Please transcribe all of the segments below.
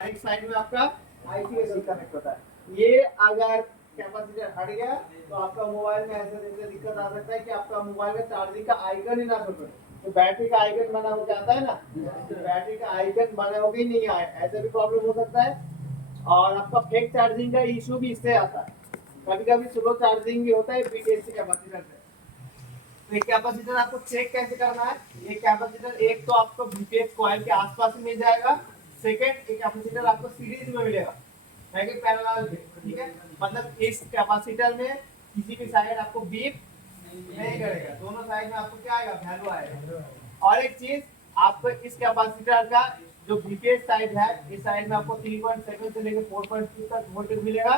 एक साइड में आपका आईसीएससी कनेक्ट होता है। ये अगर कैपेसिटर हट गया तो आपका मोबाइल में ऐसे दिक्कत आ सकता है कि आपका मोबाइल का चार्जिंग का आइकन ही ना शो करे। तो बैटरी का आइकन बना हो जाता है ना, तो बैटरी का आइकन बना हो ही नहीं आए, ऐसे भी प्रॉब्लम हो सकता है। और आपका फेक चार्जिंग का इशू भी इससे आता है। कभी कभी स्लो चार्जिंग भी होता है बीटीएससी कैपेसिटर से। तो ये कैपेसिटर आपको चेक कैसे करना है? ये कैपेसिटर एक तो आपको बीपीएस कॉइल के आसपास ही मिल जाएगा। सेकंड, ये कैपेसिटर आपको सीरीज में मिलेगा, है कि पैरेलल में, ठीक है। मतलब इस कैपेसिटर में किसी भी साइड आपको बीप नहीं करेगा, दोनों साइड में आपको क्या आएगा? वैल्यू आएगा। और एक चीज, आपको इस कैपेसिटर का जो बीपीएस साइड है, इस साइड में आपको 3.7 से लेकर 4.2 तक वोल्टेज मिलेगा।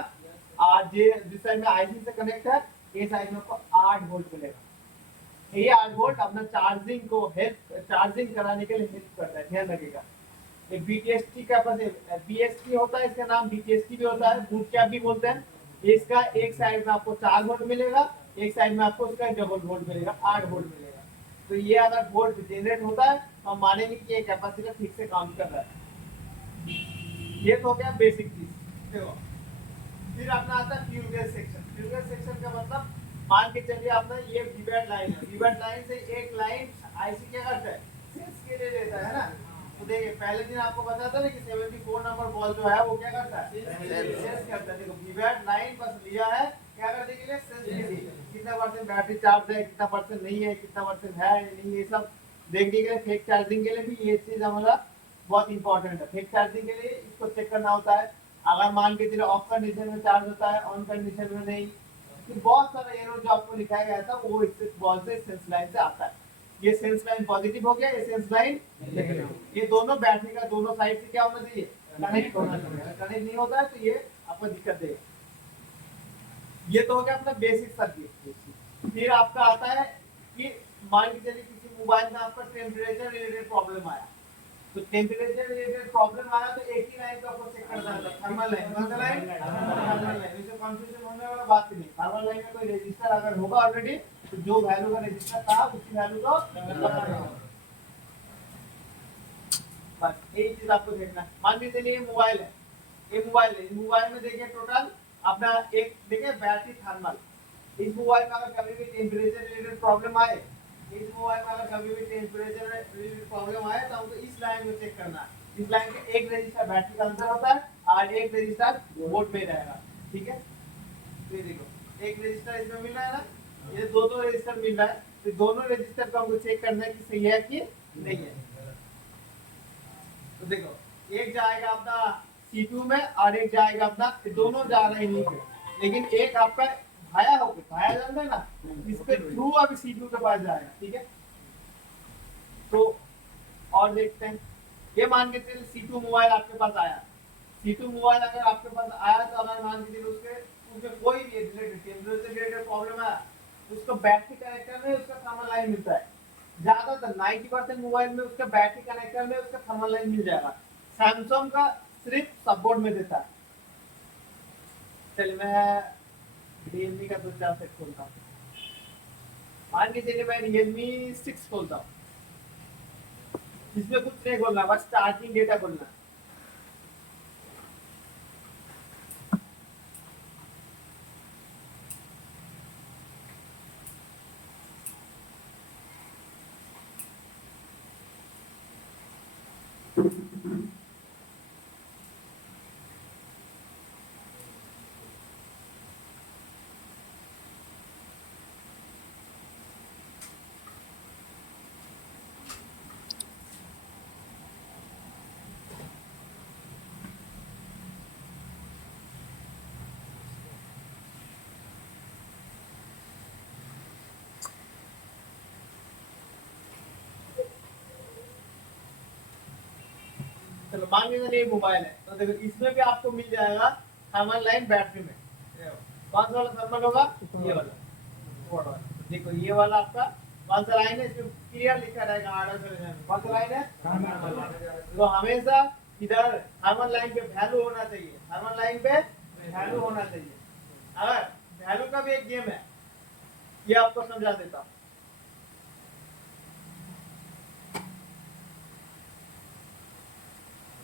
और ये जिस साइड में आईसी से कनेक्ट है, ये साइड में आपको 8 वोल्ट मिलेगा। ये 8 वोल्ट अपना चार्जिंग कराने के लिए हेल्प करता है, ध्यान रखिएगा। एक बीटीएसटी का बीएसटी होता है, इसका नाम बीटीएसटी भी होता है, बूट कैप भी बोलते हैं। इसका एक साइड में आपको 4 वोल्ट मिलेगा, एक साइड में आपको इसका डबल वोल्ट मिलेगा, 8 वोल्ट मिलेगा। तो ये अगर वोल्ट जनरेट होता है तो हम मानेंगे कि ये कैपेसिटर ठीक से काम कर रहा है। ये तो हो गया बेसिक चीज। देखो, फिर अपना आता है fuel gas section. Fuel gas section का मतलब, मान के चलिए अपना ये वीबैट लाइन है, वीबैट लाइन से एक लाइन आईसी क्या करता है? सेंस के लिए लेता है ना। तो देखिए, पहले दिन आपको बताया था ना कि 74 नंबर बॉल जो है वो क्या करता है? सेंस करता है। देखो, वीबैट लाइन बस लिया है क्या करने के लिए? सेंस के लिए। कितना परसेंट बैटरी चार्ज है, कितना परसेंट नहीं है, कितना परसेंट है नहीं, ये सब देखने के लिए। फेक चार्जिंग के लिए भी ये चीज हमारा बहुत इंपॉर्टेंट है। फेक चार्जिंग के लिए इसको चेक करना होता है। अगर मान के चलिए ऑफ कंडीशन में चार्ज होता है, ऑन कंडीशन में नहीं, तो बहुत सारा एरर जो आपको लिखाया गया था वो इस बॉल से सेंस लाइन से आता है। ये सेंस लाइन पॉजिटिव हो गया, ये सेंस लाइन नेगेटिव। ये दोनों बैटरी का दोनों साइड से क्या होना चाहिए? कनेक्ट होना चाहिए। अगर कनेक्ट नहीं होता है तो ये आपको दिक्कत देगा। ये तो हो गया अपना बेसिक सर्किट। फिर आपका आता है कि मान के चलिए किसी मोबाइल में आपका टेम्परेचर रिलेटेड प्रॉब्लम आया। तो टेम्परेचर रिलेटेड प्रॉब्लम आया तो एक ही लाइन का आपको चेक करना है, थर्मल लाइन। कौन सा लाइन? Thermal line. इससे कंफ्यूजन होने वाला बात ही नहीं। थर्मल लाइन में कोई रजिस्टर अगर होगा ऑलरेडी, तो जो वैल्यू का रजिस्टर था उसी वैल्यू को लगाना है। बस एक चीज आपको देखना है। मान के चलिए ये मोबाइल है, ये मोबाइल है। इस मोबाइल में देखिए टोटल अपना एक देखिए बैटरी थर्मल। इस मोबाइल में अगर कभी भी टेम्परेचर रिलेटेड प्रॉब्लम आए, इस मोबाइल में अगर कभी भी टेम्परेचर रिलेटेड प्रॉब्लम आए तो हमको इस लाइन को चेक करना है। इस लाइन के एक रजिस्टर बैटरी का अंदर होता है और एक रजिस्टर बोर्ड में रहेगा, ठीक है। ये देखो, एक रजिस्टर इसमें मिल रहा है ना, ये दो रजिस्टर मिल रहा है। तो दोनों रजिस्टर को हमको चेक करना है कि सही है कि नहीं है। तो देखो, एक जाएगा अपना C2 में और एक जाएगा अपना, दोनों जा रहे हैं नीचे, लेकिन एक आपका भाया जानता है ना, इसके थ्रू अभी C2 के पास जाएगा, ठीक है। तो और देखते हैं, ये मान के चलिए C2 मोबाइल आपके पास आया। C2 मोबाइल अगर आपके पास आया तो अगर मान के चलिए उसके कोई भी रिलेटेड प्रॉब्लम है, उसको बैटरी कनेक्टर में उसका थर्मल लाइन मिलता है। ज्यादातर 90% मोबाइल में उसका बैटरी कनेक्टर में उसका थर्मल लाइन मिल जाएगा। सैमसंग का सिर्फ सपोर्ट में देता है। चलिए मैं रियलमी का 2-4 सेट खोलता हूँ। मान के चलिए मैं रियलमी 6 खोलता हूँ। इसमें कुछ नहीं खोलना, बस चार्जिंग डेटा खोलना है। चलो मान लीजिए ये मोबाइल है, तो देखो इसमें भी आपको मिल जाएगा थर्मल लाइन बैटरी में। कौन सा वाला थर्मल होगा? ये वाला। देखो ये वाला आपका कौन सा लाइन है? इसमें क्लियर लिखा रहेगा ऑर्डर में कौन सा लाइन है। तो हमेशा इधर थर्मल लाइन पे वैल्यू होना चाहिए, थर्मल लाइन पे वैल्यू होना चाहिए। अगर वैल्यू का भी एक गेम है, ये आपको समझा देता हूँ।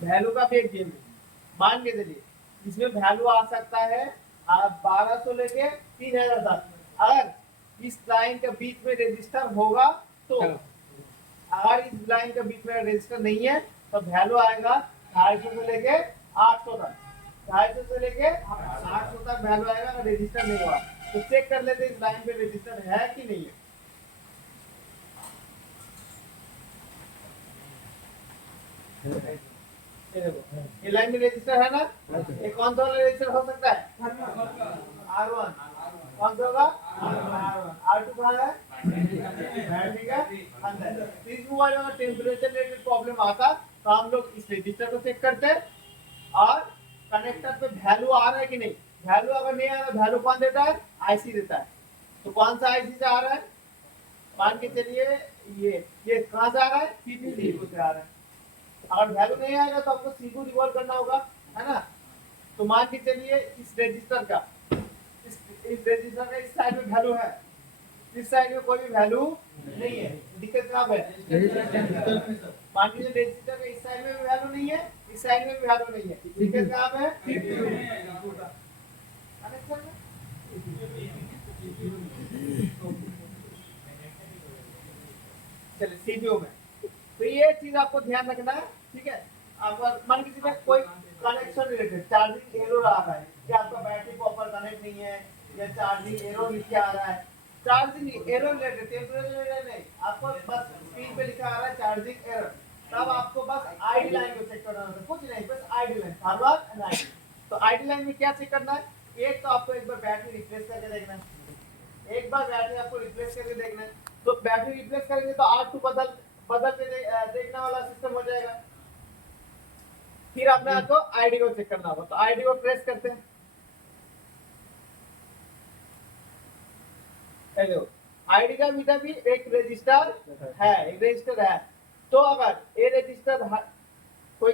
वैल्यू का भी एक गेम है। मान के चलिए इसमें वैल्यू आ सकता है 1200 लेके 3000 तक। अगर इस लाइन के बीच में रजिस्टर होगा तो, अगर इस लाइन के बीच में रजिस्टर नहीं है तो वैल्यू आएगा 250 से लेके 800 तक। 250 से लेके 800 तक वैल्यू आएगा अगर रजिस्टर नहीं हुआ। तो चेक कर लेते इस लाइन पे रजिस्टर है कि नहीं है। ये लाइन में रजिस्टर है ना, ये कौन सा वाला रजिस्टर हो सकता है? R1। कौन सा होगा? R2 कहाँ है? बैटरी का अंदर। इस मोबाइल में टेम्परेचर रिलेटेड प्रॉब्लम आता तो हम लोग इस रजिस्टर को चेक करते हैं और कनेक्टर पे वैल्यू आ रहा है कि नहीं। वैल्यू अगर नहीं आ रहा, वैल्यू कौन देता है? आईसी देता है। तो कौन सा आईसी से आ रहा है? मान के चलिए ये कहाँ से आ रहा है? सीपीयू से आ रहा है। अगर वैल्यू नहीं आएगा तो आपको सीपीयू रिवॉल्व करना होगा, है ना। तो मान के चलिए इस रजिस्टर का इस रजिस्टर का इस साइड में वैल्यू है, इस साइड में कोई भी वैल्यू नहीं है। दिक्कत कहाँ पे है? मान लीजिए रजिस्टर का इस साइड में भी वैल्यू नहीं है, इस साइड में भी वैल्यू नहीं है। दिक्कत कहाँ पे है? कनेक्शन में। चलिए सीपीयू में। तो ये चीज आपको ध्यान रखना है, ठीक है। अगर मान लीजिए कोई कनेक्शन रिलेटेड चार्जिंग एरर आ रहा है कि आपका बैटरी प्रॉपर कनेक्ट नहीं है या चार्जिंग एरर लिख के आ रहा है, charging error related temperature related नहीं, आपको बस स्क्रीन पे लिखा आ रहा है चार्जिंग एरर, तब आपको बस आईडी लाइन को चेक करना होगा, कुछ नहीं, बस ID line forward and ID. तो आईडी लाइन में क्या चेक करना है? एक तो आपको एक बार बैटरी रिप्लेस करके देखना है, एक बार बैटरी आपको रिप्लेस करके देखना है। तो बैटरी रिप्लेस करेंगे तो R2 बदल के देखने वाला सिस्टम हो जाएगा। फिर अपने आपको आईडी को चेक करना होगा। तो आईडी को ट्रेस करते हैं। हेलो, आईडी का मीटर भी एक रजिस्टर है, एक रजिस्टर है। तो अगर ये रजिस्टर कोई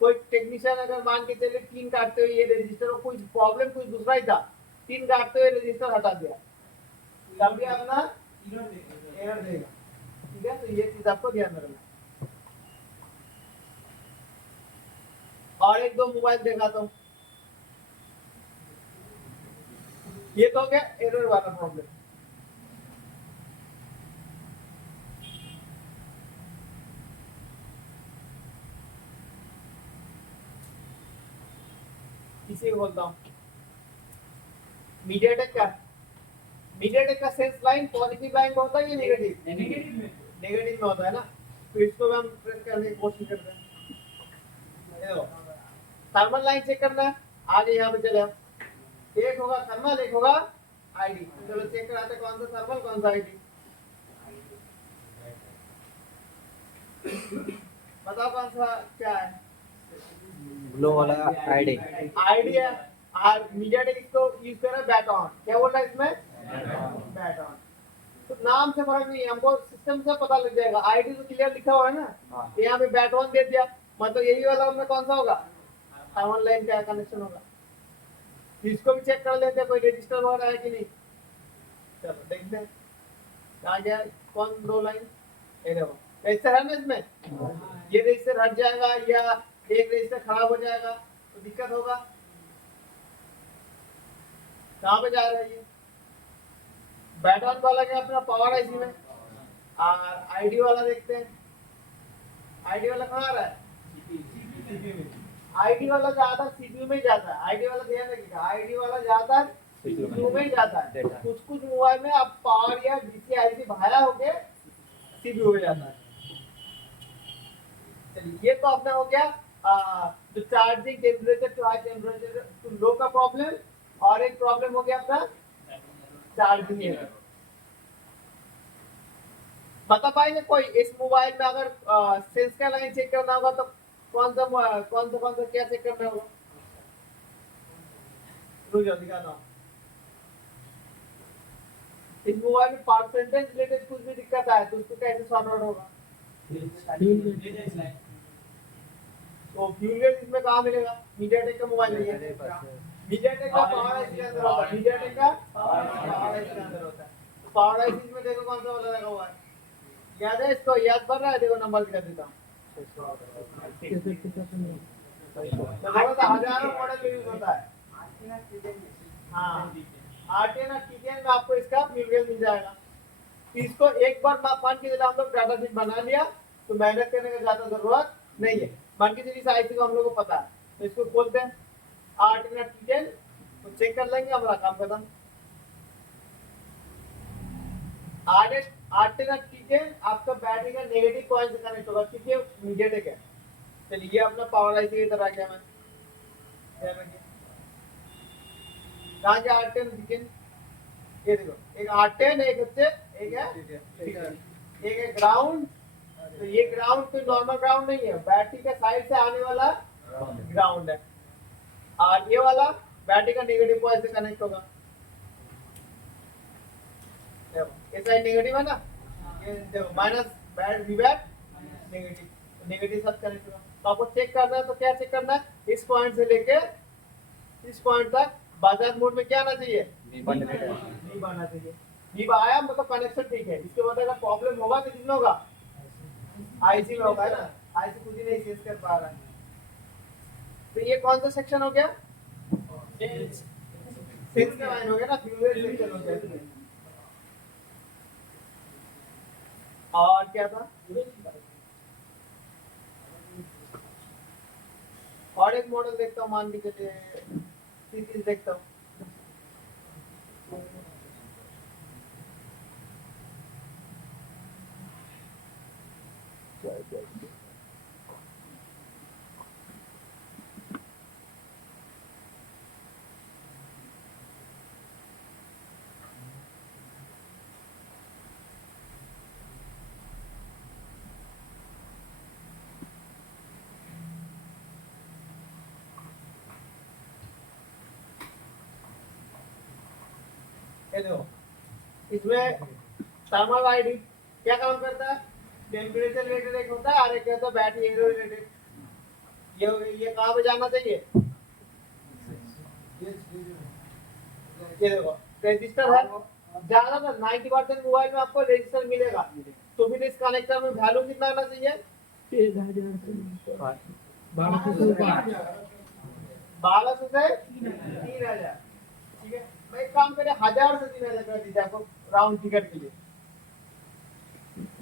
कोई टेक्नीशियन अगर मान के चले पिन काटते हुए ये रजिस्टर को कोई प्रॉब्लम कुछ दूसरा ही था, पिन काटते हुए रजिस्टर हटा दिया, तब भी अपना एरर देगा, ठीक है। तो ये चीज आपको ध्यान रखना। और एक दो मोबाइल दिखाता हूँ। ये तो हो गया एरर वाला प्रॉब्लम। इसी को बोलता हूँ मीडियाटेक का सेंस लाइन पॉजिटिव लाइन में होता है या नेगेटिव? नेगेटिव में होता है ना। तो इसको भी हम प्रेस करने की कोशिश करते हैं। थर्मल लाइन चेक करना है। आगे यहाँ पे चले हम, एक होगा थर्मल, एक होगा आईडी। चलो चेक कराते कौन सा थर्मल कौन सा आईडी। बताओ कौन सा क्या है? ब्लू वाला आईडी है। और मीडियाटेक इसको यूज कर रहा है बैटॉन। क्या बोल रहा है इसमें? बैटॉन। तो नाम से फर्क नहीं है, हमको सिस्टम से पता लग जाएगा। आईडी तो क्लियर लिखा हुआ है ना, यहाँ पे बैटॉन दे दिया, मतलब यही वाला में कौन सा होगा? थर्मल लाइन का कनेक्शन होगा। इसको भी चेक कर लेते हैं कोई रजिस्टर हो रहा है कि नहीं। चलो देखते हैं कहाँ गया कौन दो लाइन। ये देखो रजिस्टर है ना इसमें, ये रजिस्टर हट जाएगा या एक रजिस्टर खराब हो जाएगा तो दिक्कत होगा। कहाँ पे जा रहा है ये? बैटॉन वाला क्या अपना पावर है इसी में। और आईडी वाला देखते हैं, आईडी वाला कहाँ आ रहा है? सीपीयू में। आईडी वाला ज्यादा सीपीयू में जाता है। आईडी वाला ध्यान रखिएगा, आईडी वाला ज्यादा सीपीयू में जाता है। कुछ मोबाइल में आप पावर या डीसी आईडी भाया होके सीपीयू में जाता है। चलिए ये तो अपना हो गया तो charging temperature to high temperature to low का प्रॉब्लम। और एक प्रॉब्लम हो गया अपना चार्जिंग एरर। बता पाएंगे कोई इस मोबाइल में अगर सेंस का लाइन चेक करना होगा तो कौन सा क्या चेक करना होगा? रुको दिखाता हूं। इस मोबाइल में परसेंटेज रिलेटेड कुछ भी दिक्कत आए तो उसको कैसे सॉर्ट आउट होगा? तो फ्यूल गेज इसमें कहाँ मिलेगा? मीडियाटेक का मोबाइल नहीं है, मीडियाटेक का पावर आईसी के अंदर होता है। मीडियाटेक का पावर आईसी के अंदर होता है। तो पावर आईसी में देखो कौन सा वाला लगा हुआ है, याद है? इसको याद पड़ रहा है? देखो नंबर लिख देता हूँ। तो देखो हजारों मॉडल यूज होता है। हाँ, आरटीएन और टीटीएन में आपको इसका फ्यूल मिल जाएगा। इसको एक बार मान के चलो हम लोग डाटा शीट बना लिया तो मेहनत करने का ज्यादा जरूरत नहीं है। मान के चलिए इस आईसी को हम लोग को पता है, तो इसको खोलते हैं आरटीएन और टीटीएन, तो चेक कर लेंगे, हमारा काम खत्म। आरटीएन और टीटीएन आपका बैटरी का नेगेटिव पॉइंट से कनेक्ट होगा क्योंकि ये मीडियाटेक है। चलिए ये अपना पावर आईसी की तरह गया मैं, कहाँ गया आरटीएन टीटीएन, ये देखो एक आरटीएन एक है एक है ग्राउंड। तो ये ग्राउंड कोई नॉर्मल ग्राउंड नहीं है, बैटरी के साइड से आने वाला ग्राउंड है, और ये वाला बैटरी का नेगेटिव पॉइंट से कनेक्ट होगा। देखो ये साइड नेगेटिव है ना, ये देखो माइनस बैट वीबैट नेगेटिव, नेगेटिव साथ कनेक्ट होगा। तो आपको चेक करना है, तो क्या चेक करना है, इस पॉइंट से लेके इस पॉइंट तक बाजार मोड में क्या आना चाहिए, वीब आना चाहिए। वीब आया मतलब कनेक्शन ठीक है। इसके बाद अगर प्रॉब्लम होगा तो किसमें होगा, आईसी में होगा ना, आईसी खुद ही नहीं सेंस कर पा रहा है। तो ये कौन सा सेक्शन हो गया, सेंस का लाइन हो गया ना, फ्यूल सेक्शन हो गया इसमें। और क्या था, और एक मॉडल देखता हूँ, मान के चलिए सीरीज देखता हूँ। ये देखो इसमें थर्मल आईडी क्या काम करता है, टेम्परेचर रिलेटेड एक होता है और एक होता है बैटरी एरो रिलेटेड। ये कहाँ पे जाना चाहिए, ये देखो रजिस्टर है, ज्यादातर 90% मोबाइल में आपको रजिस्टर मिलेगा। तो फिर इस कनेक्टर में वैल्यू कितना आना चाहिए, 1200 से 3000। ठीक है, मैं एक काम करें 1000 से 3000 कर दीजिए आपको राउंड फिगर के लिए।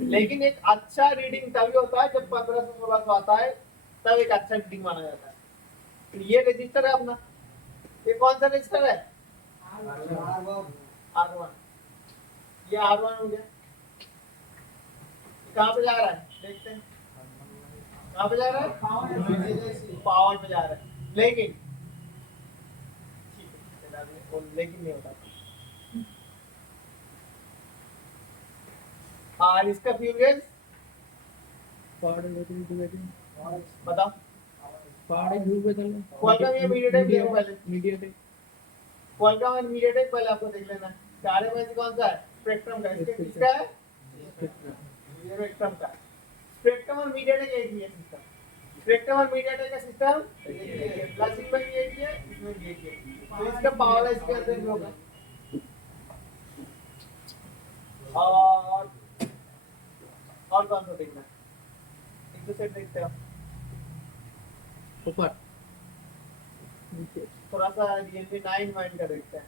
लेकिन एक अच्छा रीडिंग तभी होता है जब 1500-1600 आता है, तब एक अच्छा रीडिंग माना जाता है। तो ये रजिस्टर है अपना, ये कौन सा रजिस्टर है, R1। ये R1 हो गया। कहाँ पे जा रहा है देखते हैं, कहाँ पे जा रहा है, पावर पे जा रहा है। लेकिन लेकिन नहीं होता, और इसका फ्यूल गेज बताओ, क्वालकॉम या मीडियाटेक देखो पहले, क्वालकॉम और मीडियाटेक पहले आपको देख लेना है। सारे में से कौन सा है, स्पेक्ट्रम का, इसके किसका है, स्पेक्ट्रम का। स्पेक्ट्रम और मीडियाटेक एक ही है सिस्टम, स्पेक्ट्रम और मीडियाटेक का सिस्टम प्लस में भी एक ही है, इसमें भी एक ही है। तो इसका पावर इसके अंदर ही होगा। और कौन सा देखना है, एक दो सेट देखते हो, ऊपर थोड़ा सा Realme 9 माइंड का देखते हैं।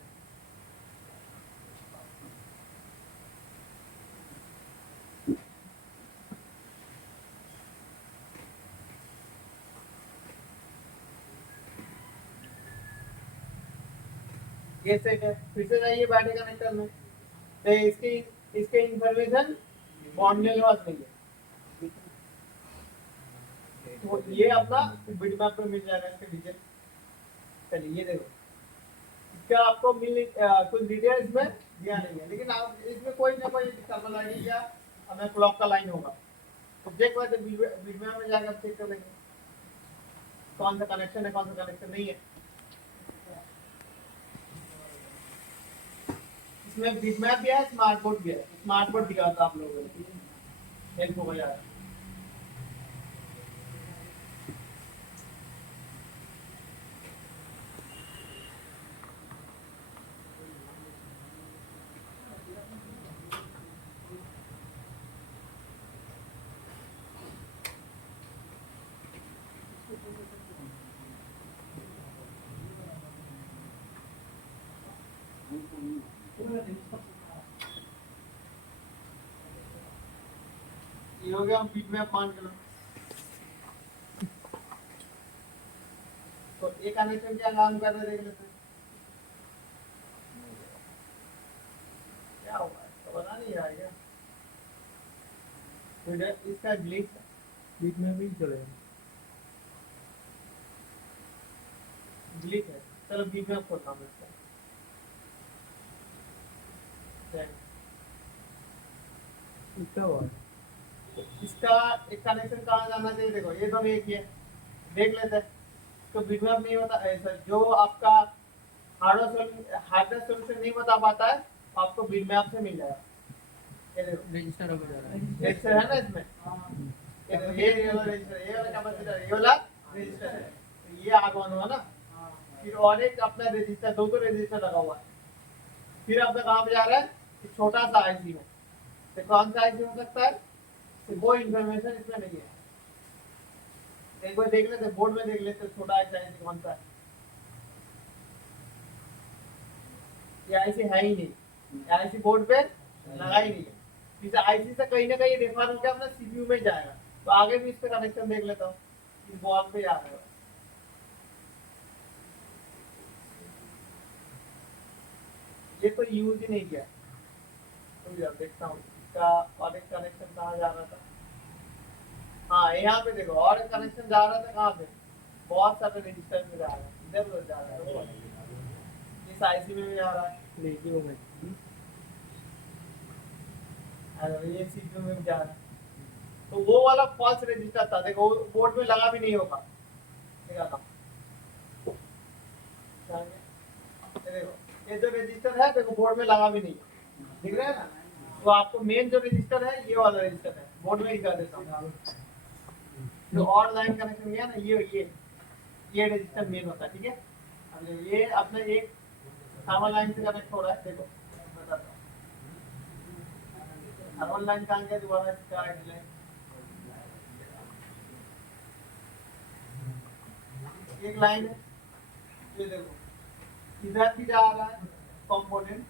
ये सेट है, फिर से जाइए बैटरी कनेक्टर में, तो इसके इंफॉर्मेशन बॉन्ड के पास नहीं है। तो ये अपना बिटमैप पे मिल जाएगा इसके डिटेल। चलिए ये देखो, इसका आपको कुछ डिटेल इसमें दिया नहीं है, लेकिन आप इसमें कोई ना कोई थर्मल आईडी या हमें क्लॉक का लाइन होगा। ऑब्जेक्ट वाले बिटमैप में जाकर चेक कर लेंगे कौन सा कनेक्शन है, कौन सा कनेक्शन नहीं है। इसमें बिटमैप भी है, स्मार्ट बोर्ड भी है। स्मार्ट बोर्ड दिखा था आप लोगों को, हेल्प हो जाएगा। ये हो गया बीट में मान के लो। तो एक कनेक्शन क्या काम कर रहा है देख लेते हैं क्या हुआ है, तो बना नहीं रहा है क्या? तो इसका ग्लिच बीच में भी चलेगा। ग्लिच है, चलो बीच में खोलता हूँ इसका। क्या हुआ? इसका एक कनेक्शन कहाँ जाना चाहिए, देखो ये दोनों एक ही है, देख लेते हैं। तो बीच में नहीं होता ऐसा, जो आपका हार्डवेयर सॉल्यूशन नहीं बता पाता है आपको बीट मैप से मिल जाएगा। ये देखो रजिस्टर हो जा रहा है। रजिस्टर है ना इसमें, ये देखो ये वाला रजिस्टर, ये वाला कैपेसिटर, ये वाला रजिस्टर है, तो ये R1 हुआ ना। फिर और एक अपना रजिस्टर, दो रजिस्टर लगा हुआ है। फिर अपना कहाँ पे जा रहा है, एक छोटा सा आईसी में। तो कौन सा आईसी हो सकता है, तो वो इन्फॉर्मेशन इसमें नहीं है। एक बार देख लेते, बोर्ड में देख लेते छोटा आईसी कौन सा है। ये आईसी है ही नहीं, आईसी बोर्ड पे लगा ही नहीं है। इस आईसी से कहीं ना कहीं रेफर होकर अपना सीपीयू में जाएगा। तो आगे भी इसका कनेक्शन देख लेता हूँ, इस बॉल पे आ रहा है। ये तो यूज ही नहीं किया, तो यार देखता हूँ इसका और एक कनेक्शन कहाँ जा रहा था। हाँ यहाँ पे देखो, और एक कनेक्शन जा रहा था कहाँ पे, बहुत सारे रजिस्टर में जा रहा है, इधर उधर जा रहा है वो। इस आईसी में भी आ रहा है, रेडियो में और ये सीपीयू में भी जा रहा है। तो वो वाला फॉल्स रजिस्टर था, देखो बोर्ड में लगा भी नहीं होगा। दिखाता हूँ, ये देखो ये जो रजिस्टर है देखो बोर्ड में लगा भी नहीं है, दिख रहा है ना। तो आपको मेन जो रजिस्टर है ये वाला रजिस्टर है, बोर्ड में दिखा देता हूँ। जो और लाइन कनेक्शन गया ना, ये रजिस्टर मेन होता है, ठीक है। अब ये अपने एक थर्मल लाइन से कनेक्ट हो रहा है, देखो बताता हूँ। थर्मल लाइन कहाँ गया दोबारा, इसका आईडी लाइन एक लाइन है, ये देखो इधर भी जा रहा है कंपोनेंट,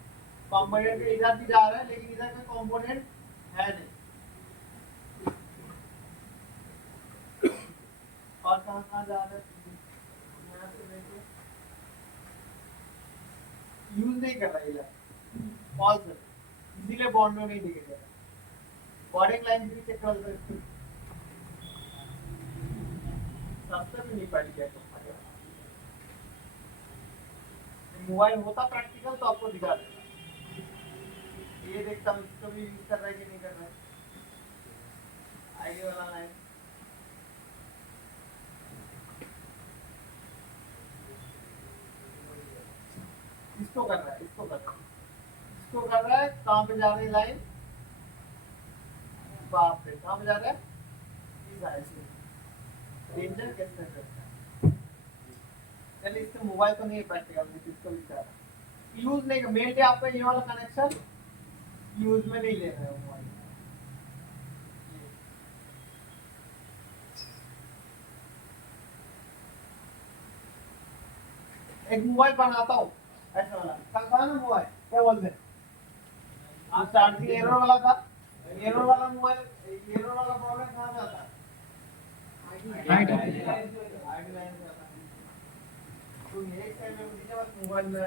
कंपोनेंट इधर भी जा रहा है, लेकिन इधर का कंपोनेंट है नहीं। और कहाँ कहाँ जा रहा है, यहाँ से देखिए यूज नहीं कर रहा है इधर, फॉल्स है, इसीलिए बॉन्ड में नहीं दिखेगा। बॉर्डिंग लाइन भी चेक कर सकते हैं, सबसे भी नहीं पड़ी है। मोबाइल होता प्रैक्टिकल तो आपको दिखा देगा। ये देखता हूँ इसको भी यूज कर रहा है कि नहीं कर रहा है, आईडी वाला लाइन। इसको कर रहा है, इसको कर रहा है, इसको कर रहा है, कहाँ पे जा रही लाइन, बाप रे कहाँ पे जा रहा है, इस आईसी रेंजर कैसे करता है। चलिए इससे मोबाइल तो नहीं है प्रैक्टिकल में, इसको भी कर रहा है यूज नहीं, मेन आपका ये वाला कनेक्शन यूज में नहीं ले रहे हो मोबाइल। एक मोबाइल बनाता हूँ ऐसा वाला, कल था ना मोबाइल, क्या बोलते हैं आप, चार्जिंग एरर वाला था, एरर वाला मोबाइल, एरर वाला प्रॉब्लम कहाँ से आता है, आईडी लाइन से आता है। तो ये एक टाइम में मुझे बस मोबाइल में